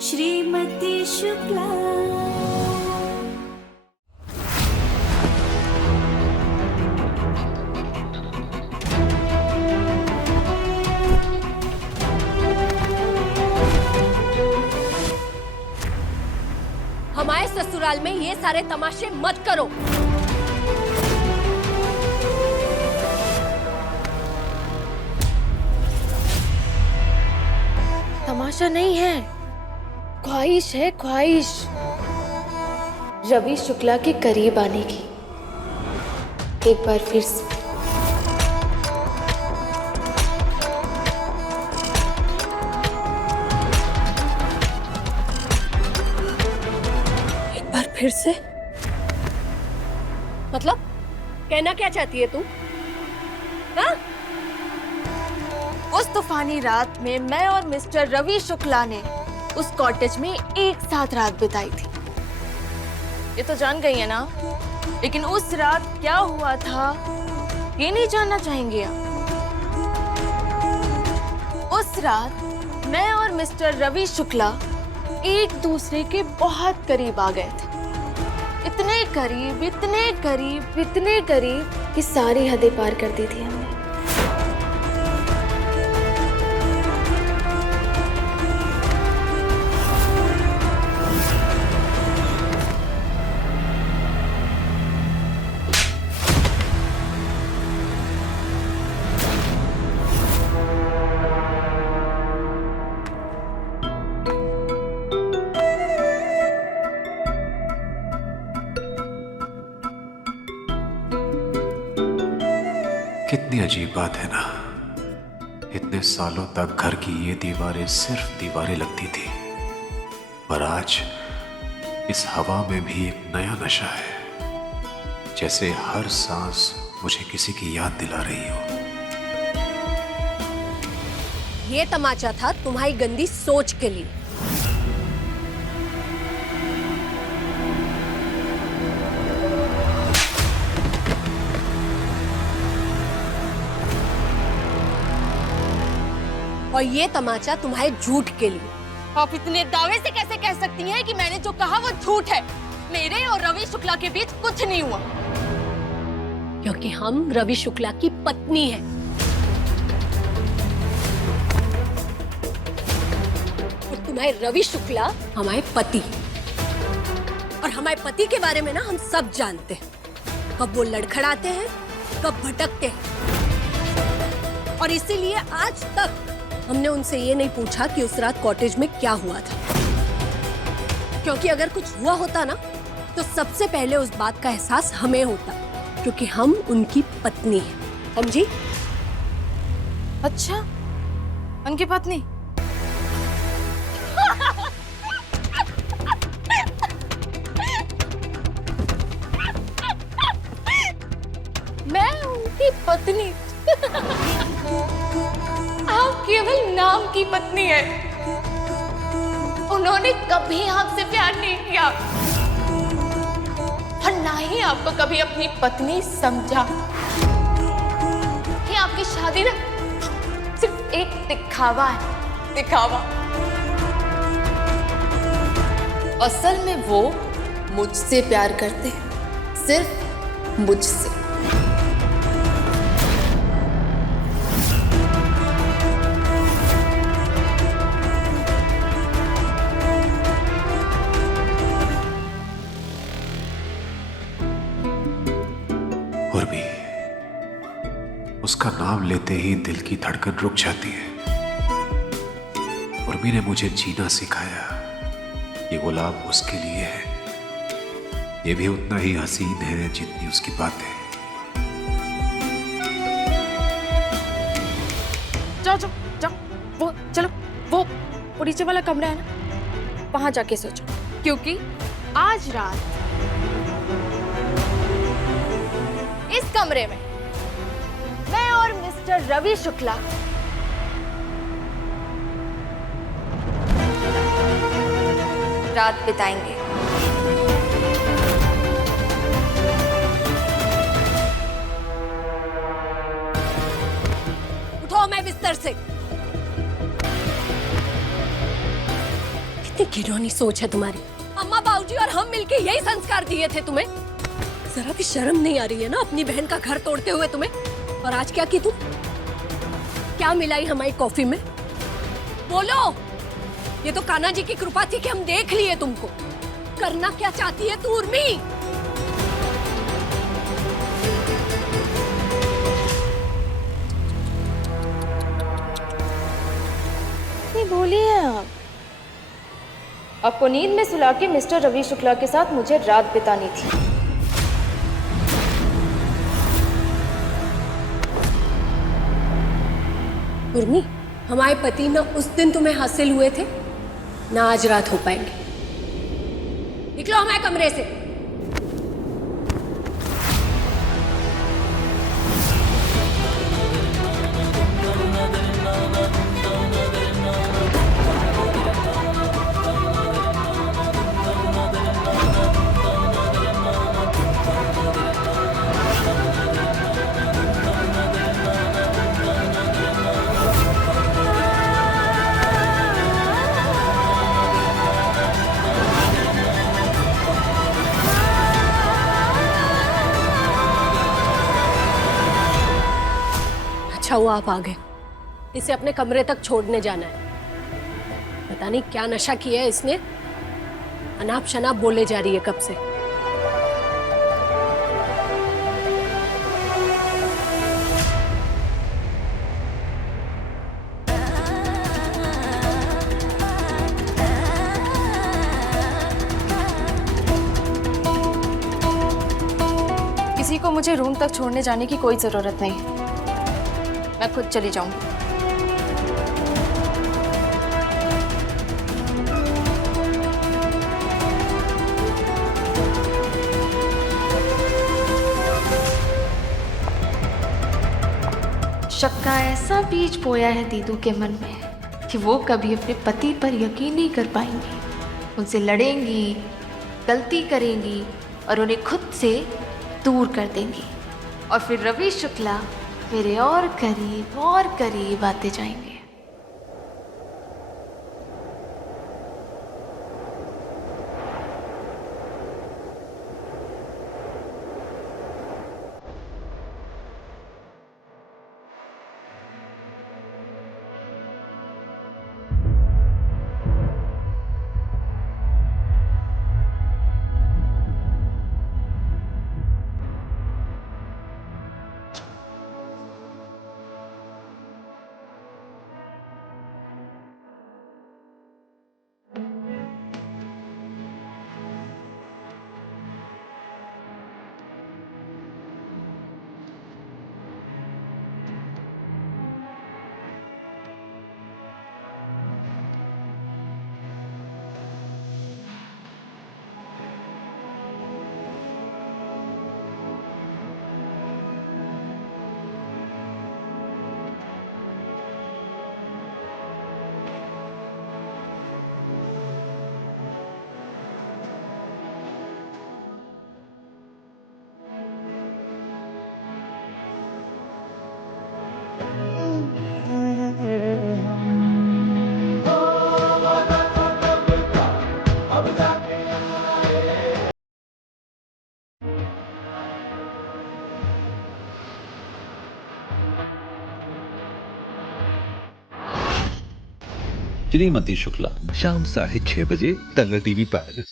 श्रीमती शुक्ला। हमारे ससुराल में ये सारे तमाशे मत करो। तमाशा नहीं है, ख्वाहिश है, ख्वाहिश रवि शुक्ला के करीब आने की। एक बार फिर से। एक बार फिर से? मतलब कहना क्या चाहती है तू? हाँ? उस तूफानी रात में मैं और मिस्टर रवि शुक्ला ने उस कॉटेज में एक साथ रात बिताई थी। ये तो जान गई है ना, लेकिन उस रात क्या हुआ था ये नहीं जानना चाहेंगे आप? उस रात मैं और मिस्टर रवि शुक्ला एक दूसरे के बहुत करीब आ गए थे। इतने करीब, इतने करीब, इतने करीब कि सारी हदें पार कर दी थी हमने। कितनी अजीब बात है ना, इतने सालों तक घर की ये दीवारें सिर्फ दीवारें लगती थी, पर आज इस हवा में भी एक नया नशा है, जैसे हर सांस मुझे किसी की याद दिला रही हो। ये तमाचा था तुम्हारी गंदी सोच के लिए। और ये तमाचा तुम्हारे झूठ के लिए। आप इतने दावे से कैसे कह सकती हैं कि मैंने जो कहा वो झूठ है? मेरे और रवि शुक्ला के बीच कुछ नहीं हुआ। क्योंकि हम रवि शुक्ला की पत्नी है। और तुम्हारे रवि शुक्ला हमारे पति। और हमारे पति के बारे में ना हम सब जानते हैं, कब वो लड़खड़ाते हैं, कब भटकते हैं। और इसीलिए आज तक हमने उनसे ये नहीं पूछा कि उस रात कॉटेज में क्या हुआ था, क्योंकि अगर कुछ हुआ होता ना तो सबसे पहले उस बात का एहसास हमें होता, क्योंकि हम उनकी पत्नी हैं। समझी? अच्छा, उनकी पत्नी? मैं उनकी पत्नी? आप केवल नाम की पत्नी है। उन्होंने कभी आपसे प्यार नहीं किया और ना ही आपको कभी अपनी पत्नी समझा। कि आपकी शादी ना सिर्फ एक दिखावा है, दिखावा। असल में वो मुझसे प्यार करते हैं, सिर्फ मुझसे। उर्मी, उसका नाम लेते ही दिल की धड़कन रुक जाती है। उर्मी ने मुझे जीना सिखाया। ये गुलाब उसके लिए है, ये भी उतना ही हसीन है जितनी उसकी बातें। जाओ जाओ जाओ, वो चलो, वो नीचे वाला कमरा है ना, वहां जाके सोचो। क्योंकि आज रात इस कमरे में मैं और मिस्टर रवि शुक्ला रात बिताएंगे। उठो मैं बिस्तर से। कितनी घिनौनी सोच है तुम्हारी। अम्मा बाबूजी और हम मिलके यही संस्कार दिए थे तुम्हें। जरा भी शर्म नहीं आ रही है ना अपनी बहन का घर तोड़ते हुए तुम्हें। और आज क्या की तुम? क्या मिलाई हमारी कॉफी में? बोलो। ये तो कान्हा जी की कृपा थी कि हम देख लिए तुमको। करना क्या चाहती है तू उर्मी? नहीं बोलिए आप। आपको नींद में सुला के मिस्टर रवि शुक्ला के साथ मुझे रात बितानी थी। उर्मी, हमारे पति न उस दिन तुम्हें हासिल हुए थे, ना आज रात हो पाएंगे। निकलो हमारे कमरे से। अच्छा हुआ आप आ गए। इसे अपने कमरे तक छोड़ने जाना है। पता नहीं क्या नशा किया है इसने। अनाप शनाप बोले जा रही है कब से। किसी को मुझे रूम तक छोड़ने जाने की कोई जरूरत नहीं। मैं खुद चली जाऊंगी। शक का ऐसा बीज बोया है दीदू के मन में कि वो कभी अपने पति पर यकीन नहीं कर पाएंगी। उनसे लड़ेंगी, गलती करेंगी और उन्हें खुद से दूर कर देंगी। और फिर रवि शुक्ला मेरे और करीब आते जाएंगे। श्रीमती शुक्ला शाम 6:30 बजे तंग टीवी पर।